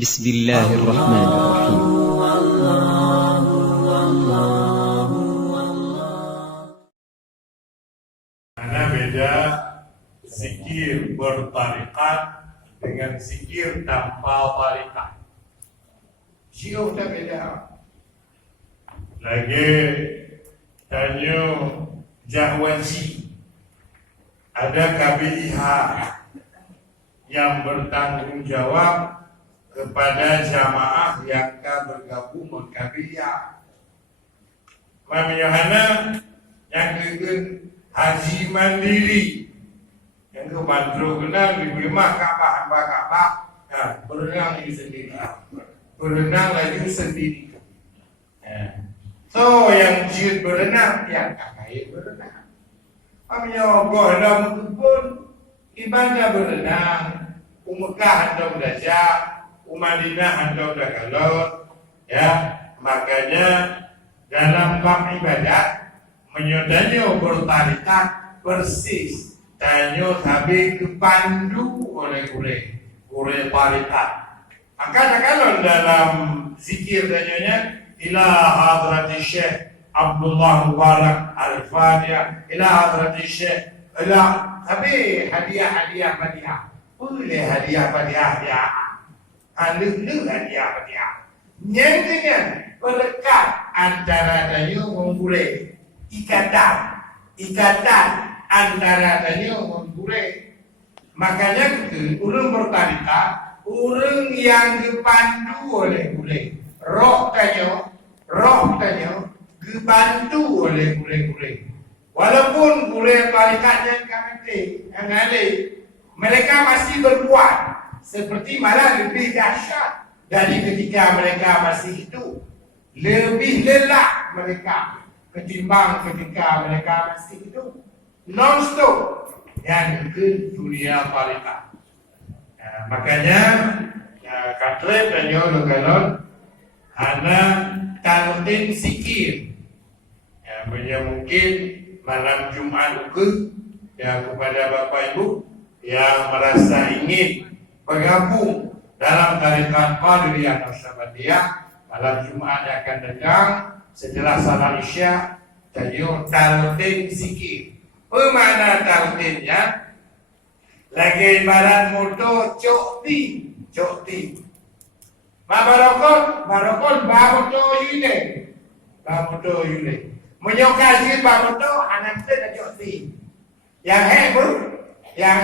بسم الله الرحمن الرحيم. Karena beda zikir bertarikat dengan zikir tanpa tarikat. Syiah dah beda. Lagi tanya Jahwaji, ada KBIH yang bertanggung jawab kepada jamaah yang akan bergabung dengan KBIH. Mami Yohana yang kekun haji mandiri yang ke Bandung kenal di rumah Kaabah, berenang lagi sendiri, berenang lagi sendiri. So yang jid berenang, yang kakak berenang. Amnya dalam kebun ibadah berenang, Mekah hendak belajar, Madinah hendak bergalon, ya makanya dalam bab ibadat menyodanya bertarikat persis tanya habis kepandu oleh kure tarikat. Maka kalau dalam zikir tanyanya ila hadrati Syekh Abdullah Mubarak Al-Fatihah, ila hadrati Syekh ila habis hadiah boleh hadiah ya lu hadiah yang dengan berdekat antara tanya menggulai ikatan antara tanya menggulai. Makanya orang bertarikat orang yang dipandu oleh gulai roh tanya dibantu oleh gulai walaupun gulai tarikatnya yang alih mereka masih berbuat seperti malah lebih dahsyat dari ketika mereka masih hidup, lebih lelah mereka ketimbang ketika mereka masih hidup, non-stop yang ke dunia tarikat. Makanya katret dan galon hana talqin sikir. Mungkin malam Jumat ke kepada Bapak Ibu yang merasa ingin bergabung dalam tarikat Qadiriyah Naqsyabandiyah, malam Jumat yang akan datang setelah salat Isya tajuk talqin sikir. Bermakna talqinnya lagi ibarat motor cokti. Barokon bamotor yule. Menyokaji bamotor anak saya cokti. Yang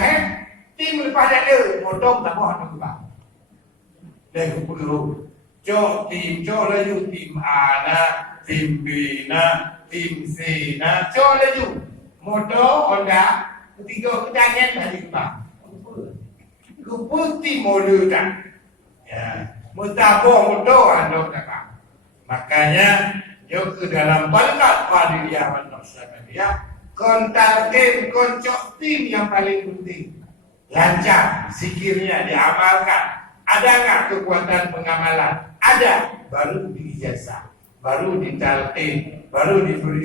tim lepas ada motor tak mau nak buat. Dan perlu cok laju tim A, tim B, tim C, cok laju motor Honda ketiga kedangan hari buat. Lupa tim model tak. Mutabor motor anda tak. Makanya yo ke dalam tarikat Qadiriyah Naqsyabandiyah kontalkan koncok tim yang paling penting. Lancar zikirnya diamalkan. Ada enggak kekuatan pengamalan? Ada. Baru diijazah, baru ditalqin, baru diberi.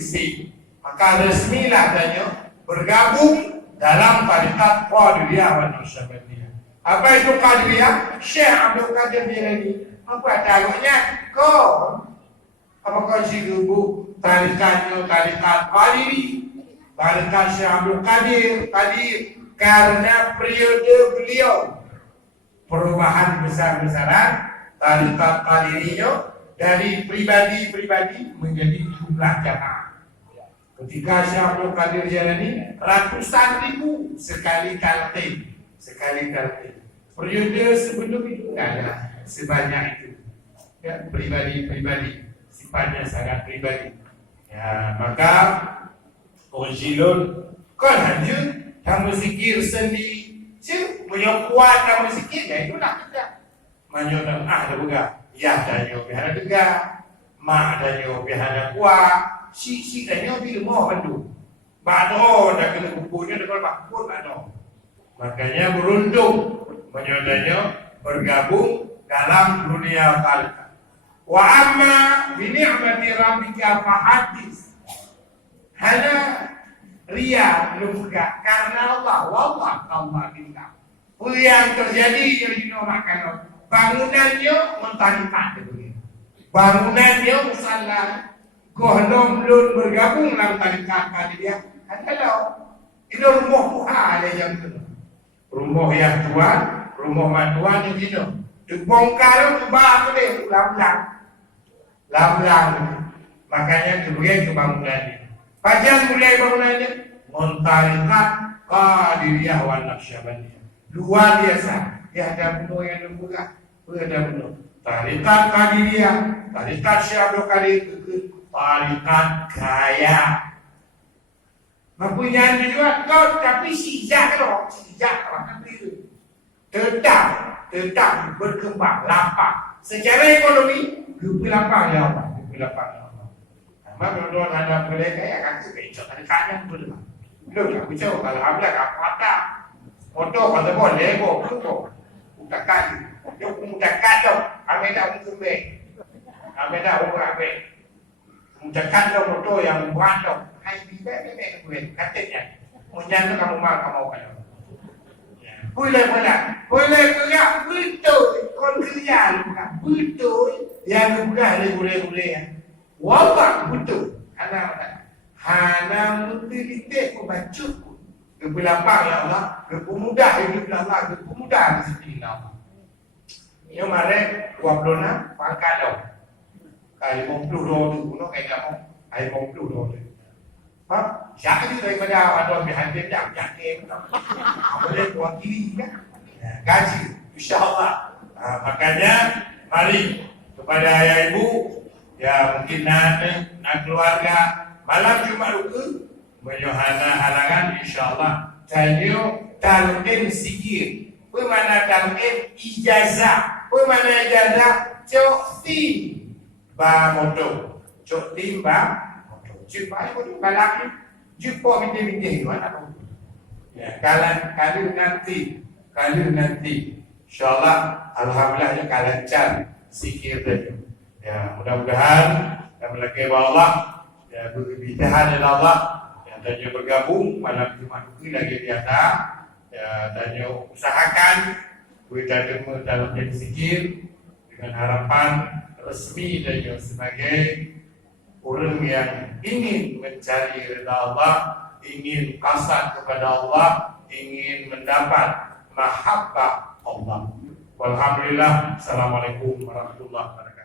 Maka resmilah tanya bergabung dalam tarikat Qadiriyah Naqsyabandiyah. Apa itu Qadiriyah? Syekh Abdul Qadir Jilani. Apa taruhnya? Apakah si gubuk tarikatnya tarikat Qadiri? Tarikat Syekh Abdul Qadir karena periode beliau perubahan besar-besaran tarikat Qadiriyah dari pribadi menjadi jumlah jamaah. Ketika Syekh Abdul Qadir Jilani ratusan ribu sekali talqin. Periode sebelum itu tidak ada sebanyak itu. Ya, pribadi sifatnya sangat pribadi. Ya, maka Ojilun kan hanya kamu zikir sendiri. Punya kuat kamu zikir, ya itulah kita. Menyodang ada juga. Ya danyo bihana juga. Ma danyo bihana kuat. Si danyo bila mau bantu. Bado dah kena bukunya dah kalau bakul bado. Makanya beruntung menyodanya bergabung dalam dunia tarikat. Wa amma bi ni'mati rabbika fahadis. Hana ria luka karena Allah wallah billah. Yang terjadi yang dinomakan bangunannya mentarikat dia begini. Bangunannya musalla. Kohlom belum bergabung dalam tarikat dia. Kalau itu rumah Tuhan ada yang tu. Rumah yang tuan, rumah mantuan yang gitu. Dibongkar tu bah tu deh, lam-lam. Makanya kemudian ke bangunan dia. Kajian mulai bangunannya mentarikat Qadiriyah wal Naqsyabandiyah. Luar biasa. Dia ada bunuh yang lembuga, ada bunuh. Tarikat Qadiriyah, tarikat Syekh Abdul Qadir, tarikat kaya. Mempunyai juga kau tapi sijak orang itu tetap berkembang lapang. Secara ekonomi lapang ya Allah, lapang ya Allah. Maka kalau ada mereka yang akan sebecok ada kanya boleh. Belum tak bicara kalau habis tak patah. Motor pada boleh lego tu. Utak kayu. Dia utak kayu. Kami tak mungkin. Kami tak mungkin. Utak kayu motor yang buat tu. Hai bebek gue katanya. Munyan kamu mau kan. Boleh betul kon kerja bukan betul yang bukan boleh ya. Wabak betul. Hana mendidik membaca kepelapang ya Allah, kepemudah hidup Allah, kepemudah rezeki Allah. Ini kemarin 26 pangkat dah. Kali 50 tu, no kayak kamu, kali 50 tu. Hah? Siapa tu daripada ada berhenti dah, yakin. Boleh buat kiri kan? Gaji, insya-Allah. Makanya mari kepada ayah ibu, ya mungkin nak keluarga malam Jumat itu menyohana halangan insya-Allah. Tanyo talqin sikir. Bagaimana talqin ijazah? Bagaimana ijazah? Cok tim ba moto. Cok tim ba moto. Jumpa itu balak jumpa minta-minta mana pun. Ya, kalau nanti insya-Allah alhamdulillah lancar sikir tadi. Ya, mudah-mudahan dan melaki Allah ya berbitahan dengan Allah yang tanya bergabung malam Jumat ini lagi biasa ya tanya usahakan kita demo dalam zikir dengan harapan resmi dan sebagai orang yang ingin mencari ridha Allah, ingin kasat kepada Allah, ingin mendapat mahabbah Allah. Walhamdulillah. Assalamualaikum warahmatullahi wabarakatuh.